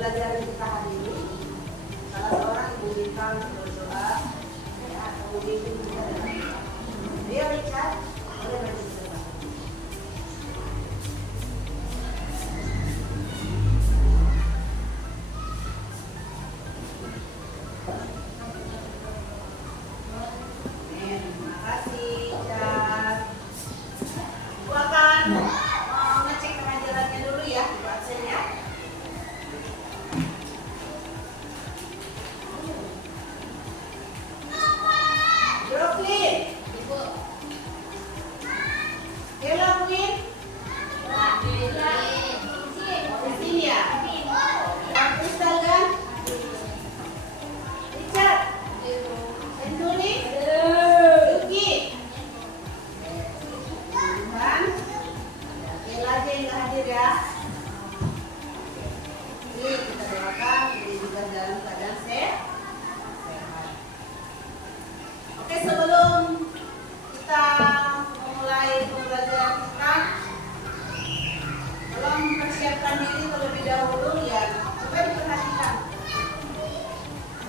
pembelajaran kita hari ini. Salah seorang Ibu Bintang berdoa atau memimpin kita dalam doa. Dia Richard, boleh baca bersama. Terima kasih, Richard. Ibu akan ngecek pengajarannya dulu ya, Ibu absen ya. Brooklyn. Ibu. Hello, Queen. Di sini ya. Crystal kan? Richard. Century. Yuki. Tuhan. Kela aja yang gak hadir ya. Ini kita doakan ini juga dalam keadaan sehat. Oke, sebelum kita memulai pembelajaran kita, tolong persiapkan diri terlebih dahulu ya. Coba diperhatikan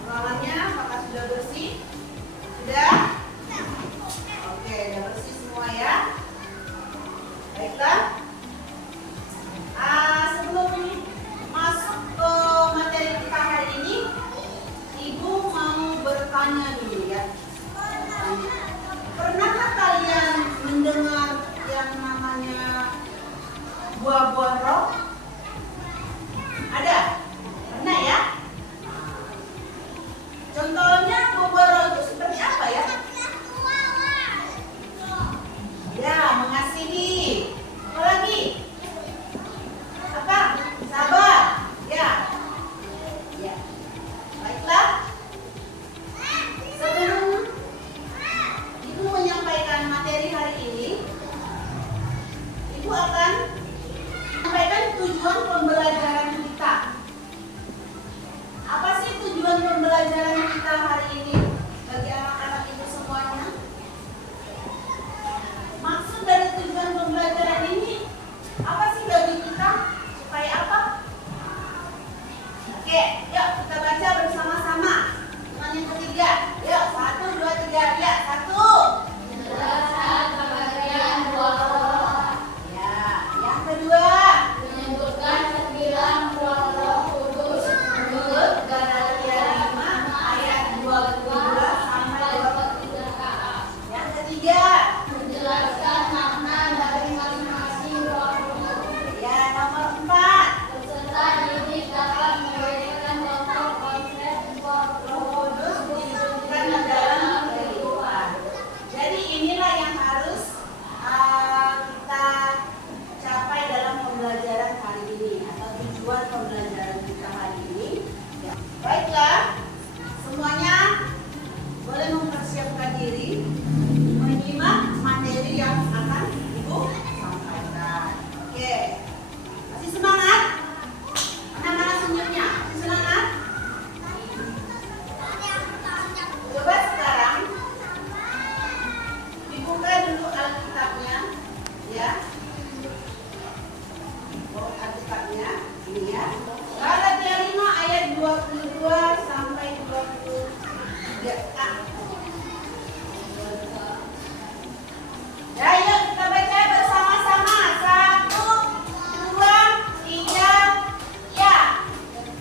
ruangannya apakah sudah bersih? Sudah? Oke, sudah bersih semua ya. Baiklah. Sebelum masuk ke materi kita hari ini, Ibu mau bertanya dulu ya. Pernahkah kalian mendengar yang namanya buah-buah roh? Ada? Pernah ya? Contohnya buah-buah roh itu seperti apa ya? Ya, mengasihi. Apa lagi? Apa? Sabar. Ya. Ya. Baiklah. Sebelum Ibu menyampaikan materi hari ini, Ibu akan menyampaikan tujuan pembelajaran kita. Apa sih tujuan pembelajaran kita hari ini bagi anak-anak Ibu semuanya? Maksud dari tujuan pembelajaran ini apa sih bagi kita? Supaya apa? Oke, yuk kita baca bersama-sama. Teman yang ketiga, yuk 1, 2, 3, ya 1. Menjelaskan pengertian buah roh. Ya, yang kedua, Menyebutkan 9 buah roh kudus menurut Galatia 5 ayat 22 sampai 23a. yang ketiga, Menjelaskan makna dari masing-masing buah roh. ya nomor 4, Peserta didik dapat memberikan contoh konsep buah roh kudus diwujudkan dalam kehidupan. Jadi inilah yang harus kita capai dalam pembelajaran hari ini atau tujuan pembelajaran kita hari ini. Ya. Baiklah, semuanya boleh mempersiapkan diri menyimak materi yang akan Ibu sampaikan. Oke, masih semangat? Mana-mana senyumnya? Masih semangat? Coba sekarang dibuka dulu Alkitabnya, ya. Alkitabnya, ini ya. Galatia 5 ayat 22 sampai 23a. Ya, yuk kita baca bersama-sama. 1, 2, 3, ya.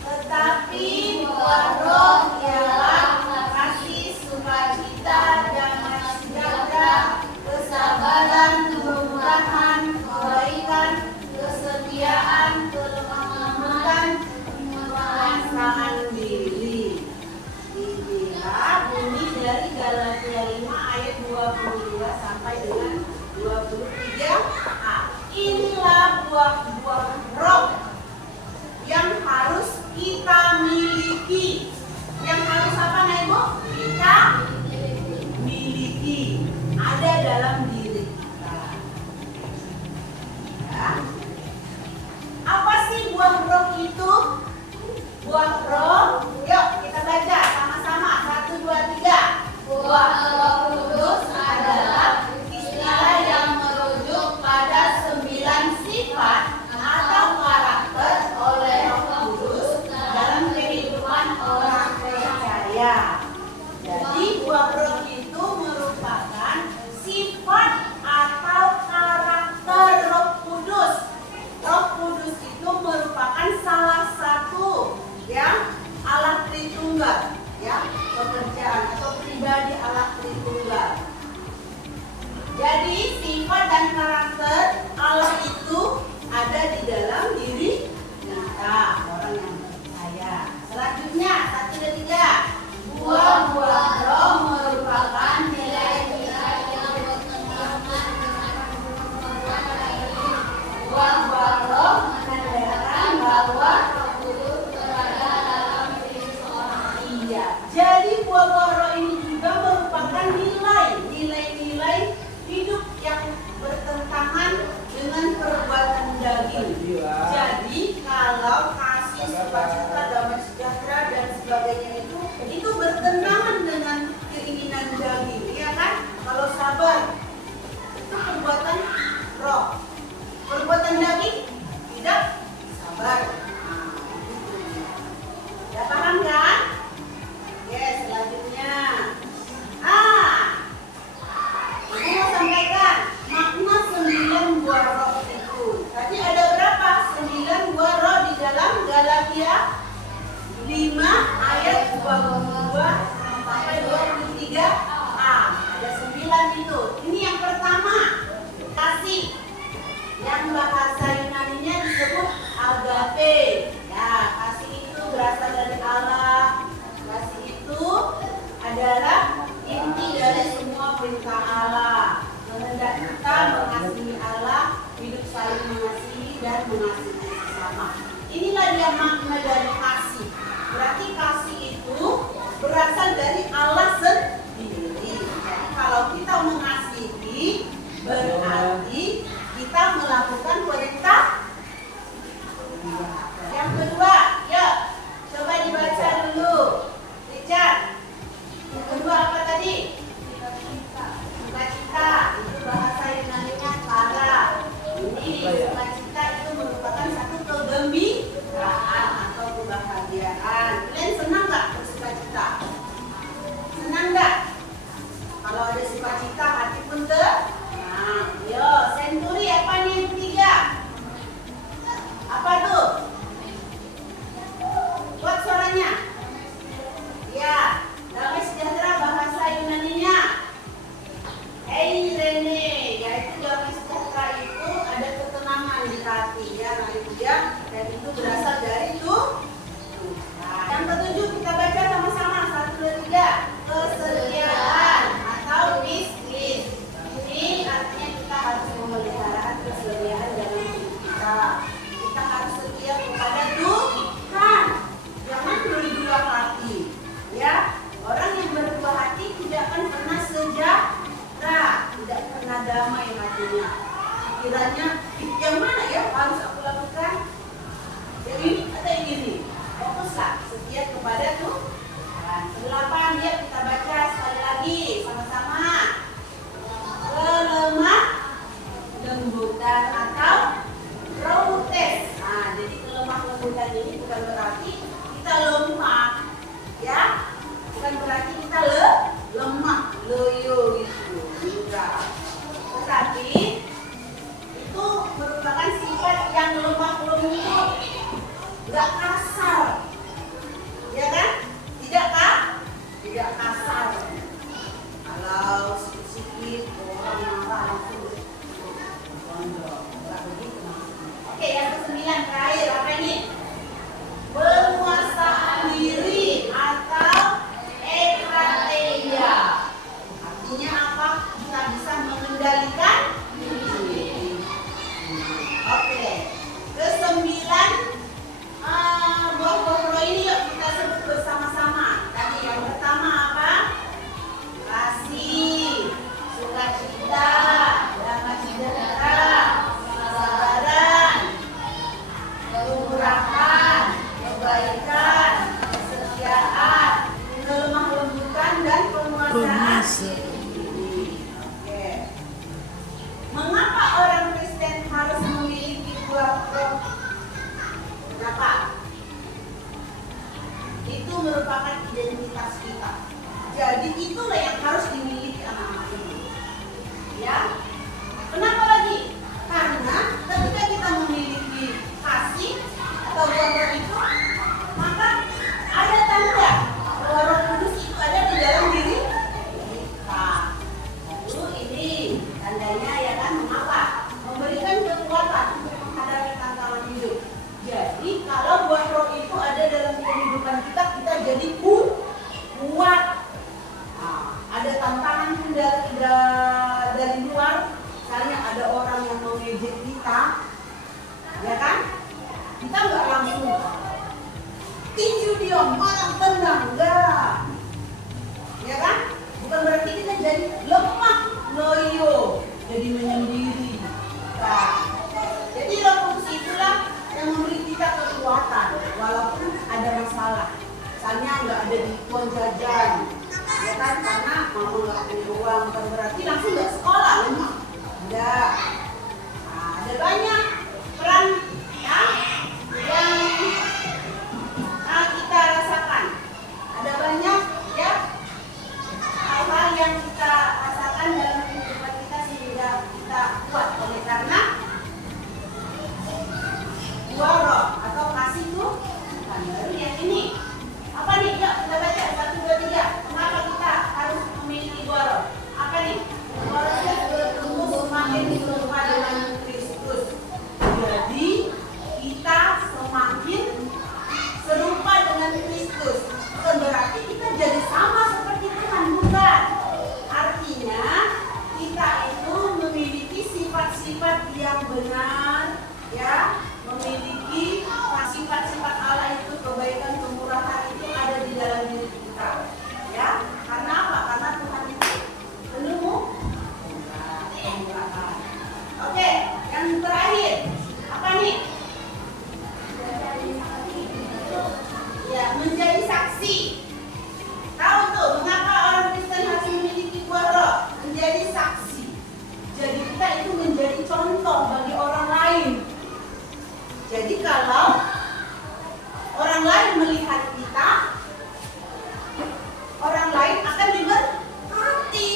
Tetapi buah roh ialah kasih, sukacita, damai sejahtera, kesabaran, kemurahan, kebaikan, kesetiaan, kelemah lembutan, penguasaan diri. Inilah bunyi dari Galatia 5 ayat 22 sampai dengan 23a. Inilah buah-buah roh yang harus kita miliki. Yang harus apa, Ibu? Kita miliki. Ada dalam diri kita. Ya. Apa sih buah roh itu? Buah roh, yuk kita baca sama-sama. 1, 2, 3. Buah roh kudus adalah istilah yang merujuk pada 9 sifat atau karakter oleh Roh Kudus Jadi kalau kasih, sukacita, damai sejahtera dan sebagainya itu bertentangan dengan keinginan daging, ya kan? Kalau sabar itu perbuatan roh, perbuatan daging tidak sabar. Nah, itu. Ya paham kan? Oke, selanjutnya. Ibu mau sampaikan makna 9 buah roh itu. Tadi ada berapa? 9 buah roh di dalam Galatia 5 ayat 22 sampai 23a. Ada 9 itu. Ini yang pertama, kasih. Yang bahasa Yunaninya disebut agape. Ya, kasih itu berasal dari Allah. Kasih itu adalah inti dari semua perintah Allah. Kehendak kita mengasihi Allah, hidup saling mengasihi dan mengasihi sesama. Inilah dia makna dari kasih. Berarti kasih itu berasal dari Allah sendiri. Jadi kalau kita mengasihi, berarti kita melakukan perintah. Yang kedua, yuk coba dibaca dulu. Richard, yang kedua apa tadi? Sukacita. Itu bahasa Yunaninya para. Ini sukacita itu merupakan satu kegembiraan atau kebahagiaan. Kalian senang nggak bersukacita? Senang nggak? Kalau ada sukacita, hati pun tenang. Yo, senturi apa nih yang ketiga? Apa tuh? Buat suaranya. Ya, damai sejahtera bahasa Yunaninya Eirene, yaitu damai sejahtera itu ada ketenangan di hati, ya, nah itu dia, dan itu berasal dari Tuhan. Yang ketujuh kita baca sama-sama 1, 2, 3. Kesetiaan atau peace. Ini artinya kita harus memelihara kesetiaan dalam hidup kita. Kita harus setia kepada Tuhan. Jangan berdua hati. Ya, orang yang berdua hati tidak akan pernah sejahtera, tidak pernah damai hatinya. Pikirannya, yang mana ya harus aku lakukan? Yang ini atau yang ini? Fokuslah, setia kepada Tuhan. 8, ya kita baca sekali lagi sama-sama. Kelemah lembutan atau proutes. Nah, jadi kelemah lembutan ini bukan berarti kita lemah, ya, bukan berarti kita lemah, loyo gitu, enggak. Tetapi itu merupakan sifat yang lemah lembut, enggak kasar, ya kan? Tidak kasar. Kalau sedikit orang marah langsung gondok, enggak begitu maksudnya. Oke, yang ke-9 terakhir apa ini? Penguasaan diri atau ekrateia. Artinya apa? Kita bisa mengendalikan diri. Oke. Ke-9 buah-buah roh ini yuk kita sebut bersama-sama. Tadi yang pertama apa? Kasih, sukacita, damai sejahtera, kesabaran, kemurahan, kebaikan, kesetiaan, kelemah lembutan dan penguasaan diri. Oke. Mengapa orang Kristen harus memiliki buah roh? Kenapa? Itu merupakan identitas kita. Jadi itulah yang harus dimiliki anak-anak ini. Ya. Kenapa lagi? Karena ketika kita memiliki kasih atau buah roh itu, maka ada tanda bahwa Roh Kudus itu ada di dalam diri kita. Lalu ini tandanya ya kan mengapa? Memberikan kekuatan untuk menghadapi tantangan hidup. Jadi kalau buah roh itu ada dalam kehidupan kita, kita jadi kuat. Nah, ada tantangan pun dari luar. Misalnya ada orang yang mengejek kita, ya kan? Kita nggak langsung tinju dia, marah, tendang, enggak, ya kan? Bukan berarti kita jadi lemah, loyo, jadi menyendiri. Nah, jadi Roh Kudus itulah buah roh atau kasih Tuhan. Baru yang ini. Apa nih? Yuk kita baca 1, 2, 3. Kenapa kita harus memiliki buah roh? Apa nih? Proses bertumbuh semakin serupa dengan Kristus. Jadi kita semakin serupa dengan Kristus. Bukan berarti kita jadi sama seperti Tuhan, bukan. Artinya kita itu memiliki sifat-sifat yang benar, ya, memiliki sifat-sifat Allah itu, kebaikan, kemurahan itu ada di dalam diri kita, ya. Karena apa? Karena Tuhan itu penuh kemurahan. Oke, yang terakhir apa nih? Ya, menjadi saksi. Tahu tuh mengapa orang Kristen harus memiliki buah roh? Menjadi saksi. Jadi kita itu menjadi contoh bagi orang lain. Jadi kalau orang lain melihat kita, orang lain akan diberkati.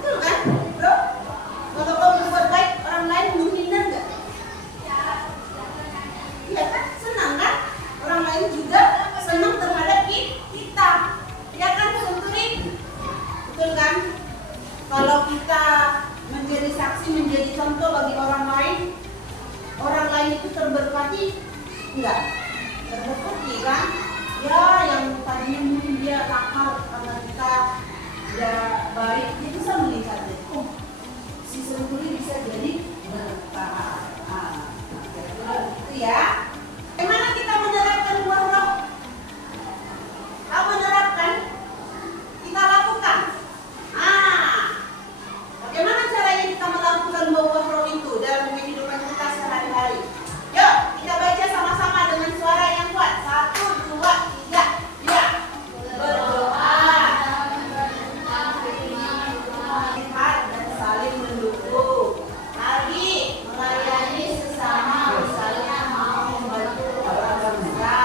Betul kan, bro? Kalau kau berbuat baik, orang lain menghina nggak? Iya kan? Senang kan? Orang lain juga senang terhadap kita. Ya kan, Senturi? Betul kan? Kalau kita menjadi saksi, menjadi contoh bagi orang lain itu terberkati enggak? Terberkati kan? Ya, yang tadinya mungkin dia nakal karena kita udah baik, dia bisa melihat deh, oh, si Senturi bisa jadi berkah. Itu ya. Bagaimana kita menerapkan buah roh? Kalau menerapkan, kita lakukan. Bagaimana caranya kita melakukan buah roh itu dalam kehidupan kita sehari-hari? Yuk, kita baca sama-sama dengan suara yang kuat. 1, 2, 3. Ya. Berdoa, lihat dan saling mendukung. Lagi, melayani sesama, misalnya mau membantu orang bangsa.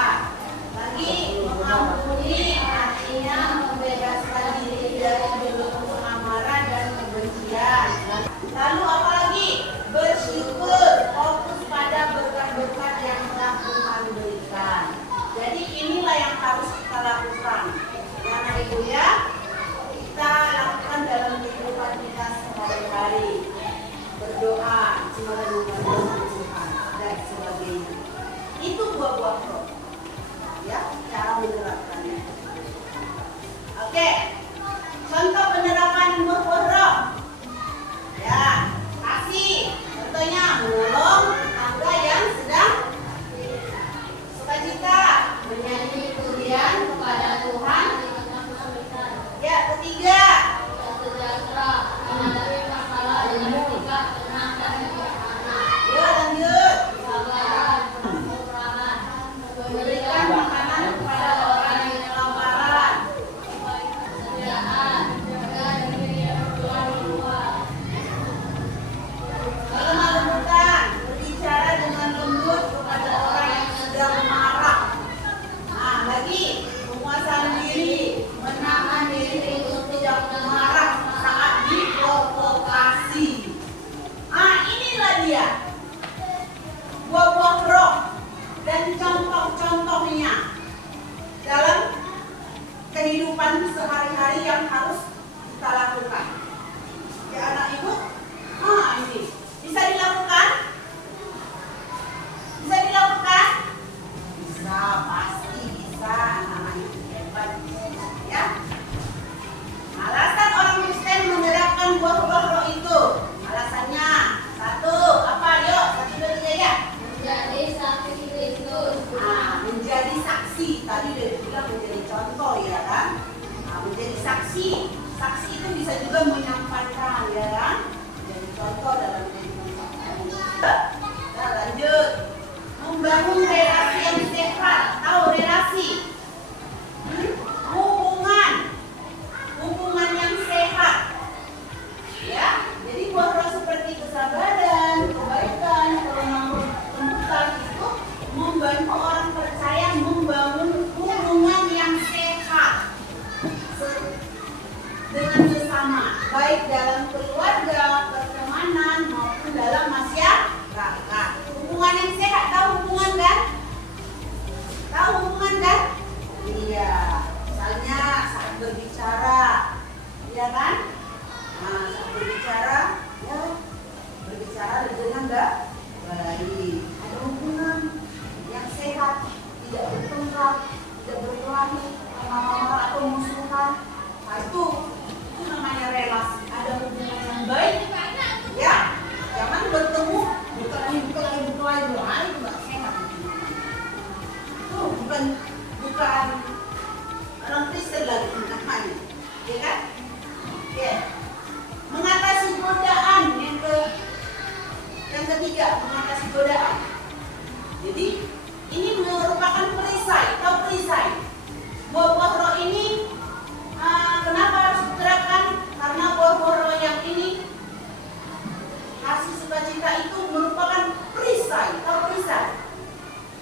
Lagi, mengampuni, artinya membebaskan diri dari belenggu amarah dan kebencian. Lalu apa lagi? Bersyukur, fokus pada berkat-berkat yang telah Tuhan berikan. Jadi inilah yang harus kita lakukan. Karena itu ya, kita lakukan dalam kehidupan kita sehari-hari. Berdoa, merenungkan Tuhan dan sebagainya. Itu buah-buah roh. Ya, cara menerapkannya. Oke, contoh penerapan buah-buah roh. Ya, kasih. Contohnya menolong tetangga yang sedang sukacita, menyanyi pujian kepada Tuhan. Ya, ketiga. Yuk lanjut. Memberikan makanan kepada orang yang kelaparan. Lemah lembutan, berbicara dengan lembut kepada orang yang sedang marah. Nah, lagi penguasaan diri, menahan diri untuk tidak marah saat diprovokasi. Inilah dia buah-buah roh dan contoh-contohnya dalam kehidupan sehari-hari yang harus kita lakukan. Ya anak ibu, ini bisa dilakukan? Bisa dilakukan? Bisa, pasti bisa. Anak ibu hebat, ya. Alasan orang Kristen menerapkan buah-buah roh itu, alasannya 1, apa? Yuk, 1, 2, 3 ya. Menjadi saksi Kristus. Menjadi saksi. Tadi udah bilang menjadi contoh, ya kan?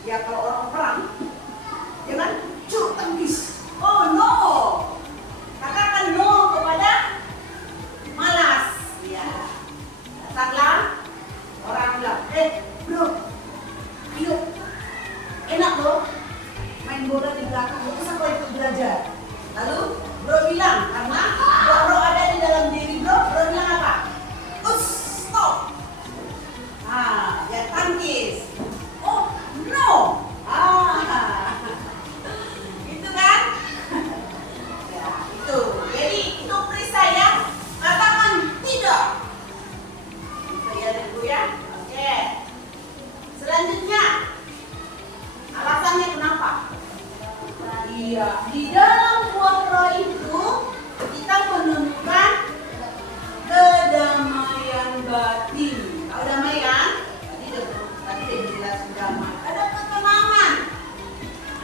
Ya kalau orang perang, jangan curug tangkis. Oh no, katakan no kepada malas. Ya, datanglah orang bilang, bro, yuk, enak loh main bola di belakang, terus aku ikut belajar. Lalu bro bilang, karena bro ada di dalam diri bro bilang apa? Stop. Ah, ya tangkis. Oh no. Itu kan? Ya, itu. Jadi itu pris saya, katakan tidak. Itu ya dulu ya. Oke. Selanjutnya, alasannya kenapa? Iya, di dalam buah roh itu kita menemukan kedamaian batin. Tahu damai kan? Tadi dijelasin damai. Ada ketenangan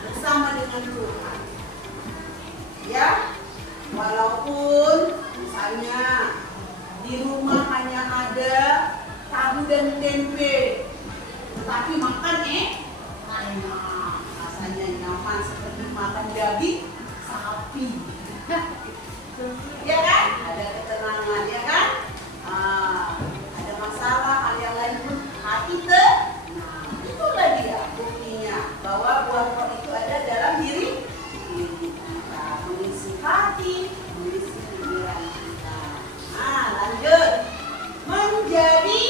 bersama dengan Tuhan. Ya, walaupun misalnya di rumah hanya ada tahu dan tempe, tetapi makan enak, rasanya nyaman seperti makan daging sapi. Ya kan? Ada ketenangan, ya kan? Ada masalah, hal yang lain pun hati itulah dia buktinya bahwa buah roh itu ada dalam diri kita, mengisi hati, mengisi pikiran kita. Lanjut, menjadi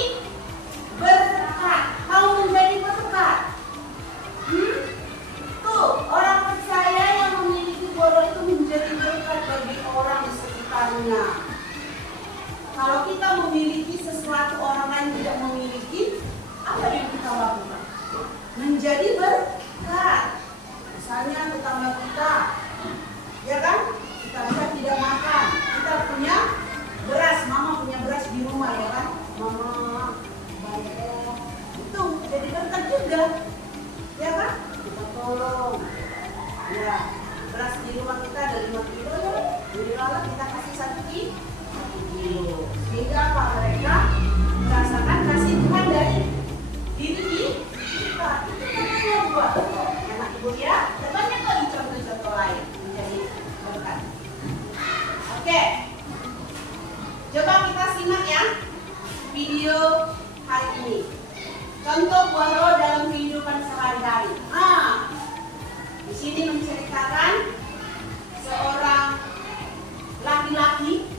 berkat. Mau menjadi berkat? Tuh, orang percaya yang memiliki buah roh itu menjadi berkat bagi orang di sekitarnya. Kalau kita memiliki sesuatu orang lain tidak memiliki, apa yang kita lakukan? Menjadi berkat. Misalnya tetangga kita, ya kan? Kita tidak makan, kita punya beras, mama punya beras di rumah, ya kan? Mama bayar, itu jadi berkat juga, ya kan? Kita tolong. Ya, beras di rumah kita ada 5 kilo, jadi lalu kita kasih 1 kilo. Sehingga apa? Mereka merasakan kasih Tuhan dari diri kita. Itu namanya buah roh. Anak ibu ya, dan banyak lagi contoh-contoh lain menjadi berkat. Oke, coba kita simak ya video hari ini. Contoh buah roh dalam kehidupan sehari-hari. Di sini menceritakan seorang laki-laki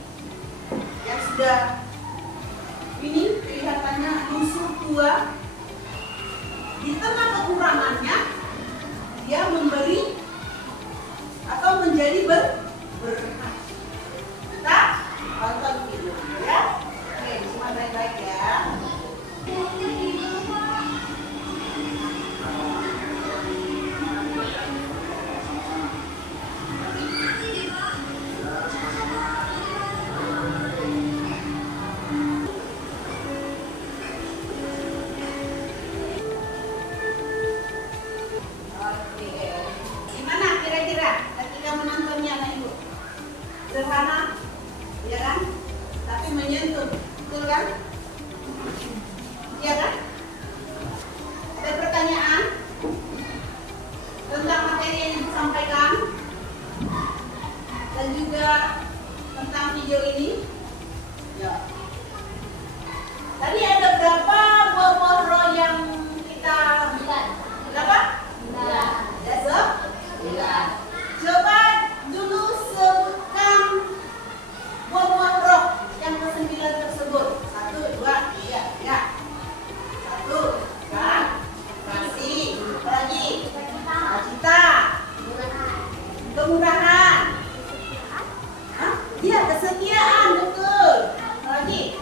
yang sudah ini kelihatannya lusuh tua. Di tengah kekurangannya, dia memberi atau menjadi berkat. Kita tonton video ya. Oke, semua baik-baik ya. Gimana kira-kira ketika menontonnya anak ibu? Sederhana, ya kan? Tapi menyentuh, betul kan? Iya kan? Ada pertanyaan tentang materi yang disampaikan dan juga tentang video ini? Ya. Tadi ada berapa buah-buah roh yang kita berapa? Ada 9. Coba dulu sebutkan buah-buah roh yang ke-9 tersebut. 1, 2, 3, ya. 1, kasih. Apa lagi? Cita. Kemurahan. Iya, kesetiaan, betul. Apa lagi?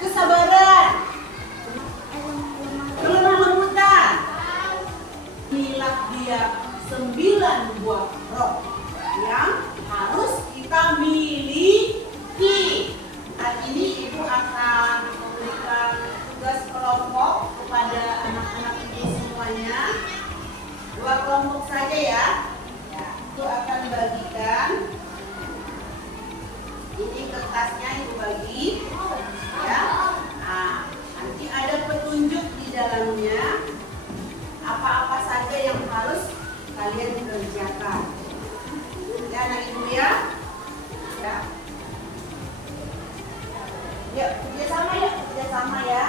Kesabaran. Kelemah lembutan. Inilah dia 9 buah roh yang harus kita miliki. Hari ini ibu akan memberikan tugas kelompok kepada anak-anak ibu semuanya. 2 kelompok saja ya. Itu akan bagikan. Ini kertasnya ibu bagi. Ya. Nanti ada petunjuk di dalamnya. Apa-apa yang harus kalian kerjakan. Ya anak ibu ya. Ya. Yuk kerjasama ya.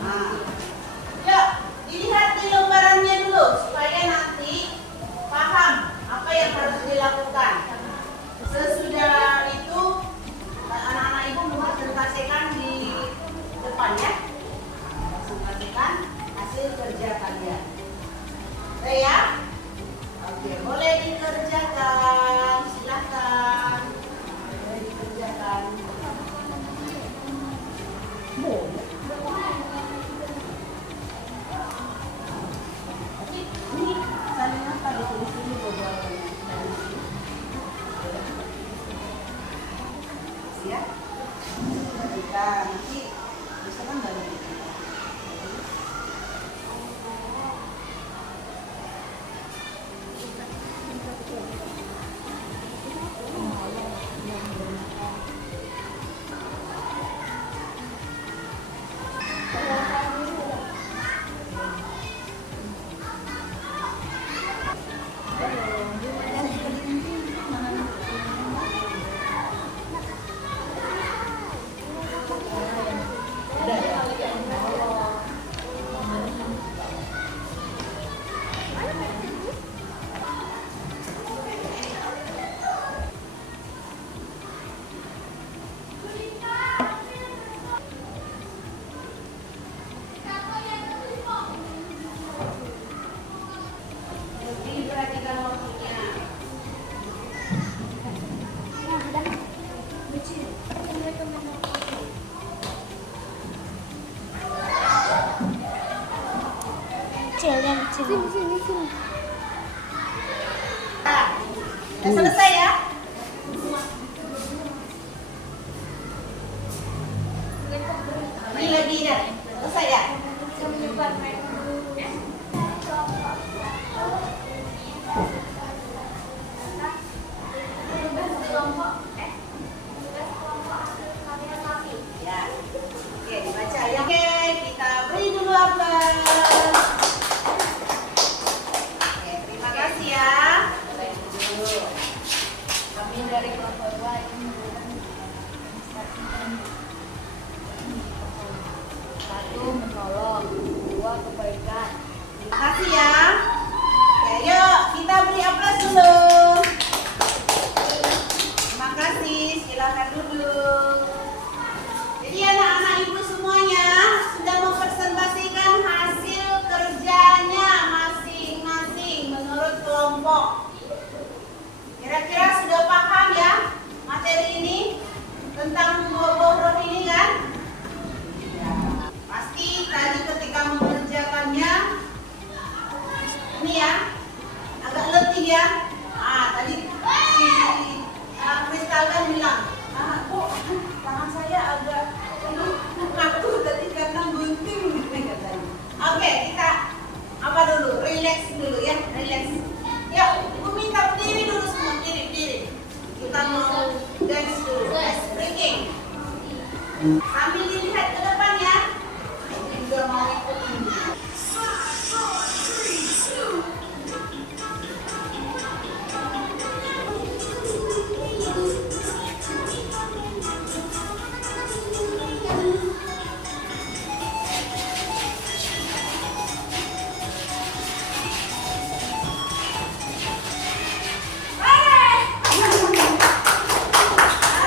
Nah, yuk dilihat di lembarannya dulu supaya nanti paham apa yang harus dilakukan. Sesudah itu anak-anak ibu presentasikan di depan ya. Presentasikan hasil kerja kalian. Oke ya? Oke, boleh dikerjakan. Silakan. Boleh dikerjakan. Boleh. Ini saling apa ditulis ini beberapa ya. Kita nanti bisa kan dari perhatikan waktunya. Sudah selesai ya? Ini lagi dah. Selesai ya? Ya. Oke, dibaca ya. Oke, kita beri dulu apel. Oke, terima kasih ya. Kami dari kelompok 2 ini satu menolong, 2 kebaikan. Terima kasih ya. Oke, yuk kita beri aplaus dulu. Terima kasih, silakan duduk. Jadi anak-anak ibu semuanya sudah mempresentasikan hasil kerjanya masing-masing menurut kelompok. Kira-kira sudah paham ya materi ini tentang buah-buah roh ini kan? Ya. Pasti tadi ketika mengerjakannya ini ya agak letih ya. Tadi si Kristal kan bilang, kok tangan saya agak kaku tadi karena gunting katanya. Oke, kita apa dulu? Relax dulu ya, relax. Ya, ibu minta berdiri dulu semua, diri. Kita mau dance dulu, dance breaking. Sambil dilihat ke depan ya. Ini juga mau ikut ini.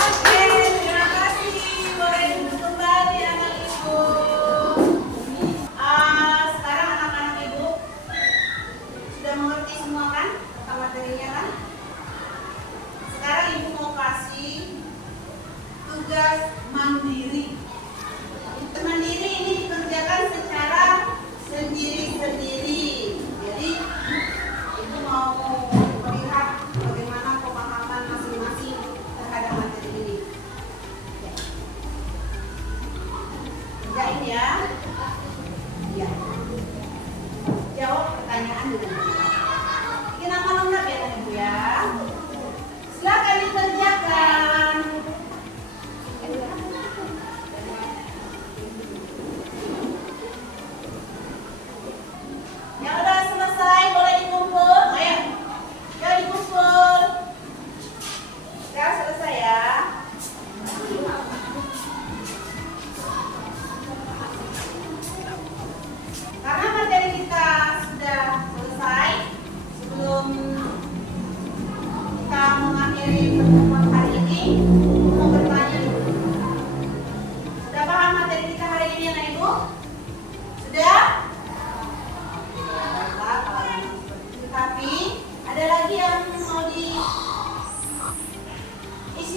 Oke, terima kasih. Boleh duduk kembali.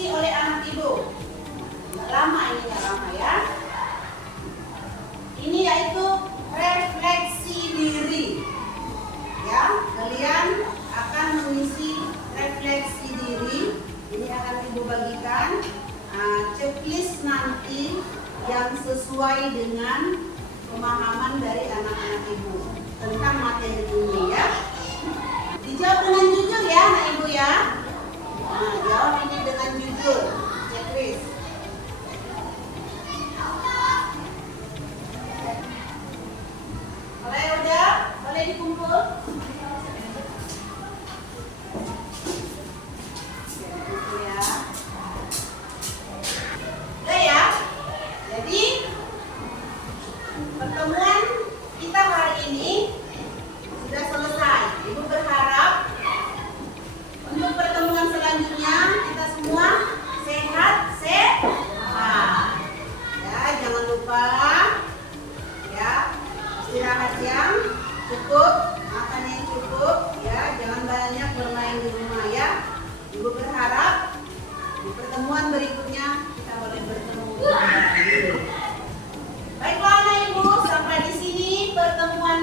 diisi oleh anak ibu. Nggak lama ini, nggak lama ya. Ini yaitu refleksi diri. Ya, kalian akan mengisi refleksi diri. Ini akan ibu bagikan checklist nanti yang sesuai dengan pemahaman dari anak-anak ibu tentang materi ini ya. Dijawab dengan jujur ya anak ibu ya. Nah, jawab ini dengan jujur. Checklist. Kalau yang udah, boleh dikumpul. Dikumpul ya. Udah ya. Jadi pertemuan kita hari ini sudah selesai. Ibu berharap untuk pertemuan selanjutnya kita semua sehat. Ya, jangan lupa ya istirahat yang cukup, makan yang cukup ya, jangan banyak bermain di rumah ya. Ibu berharap di pertemuan berikutnya kita boleh bertemu kembali. Baiklah anak ibu, sampai di sini pertemuan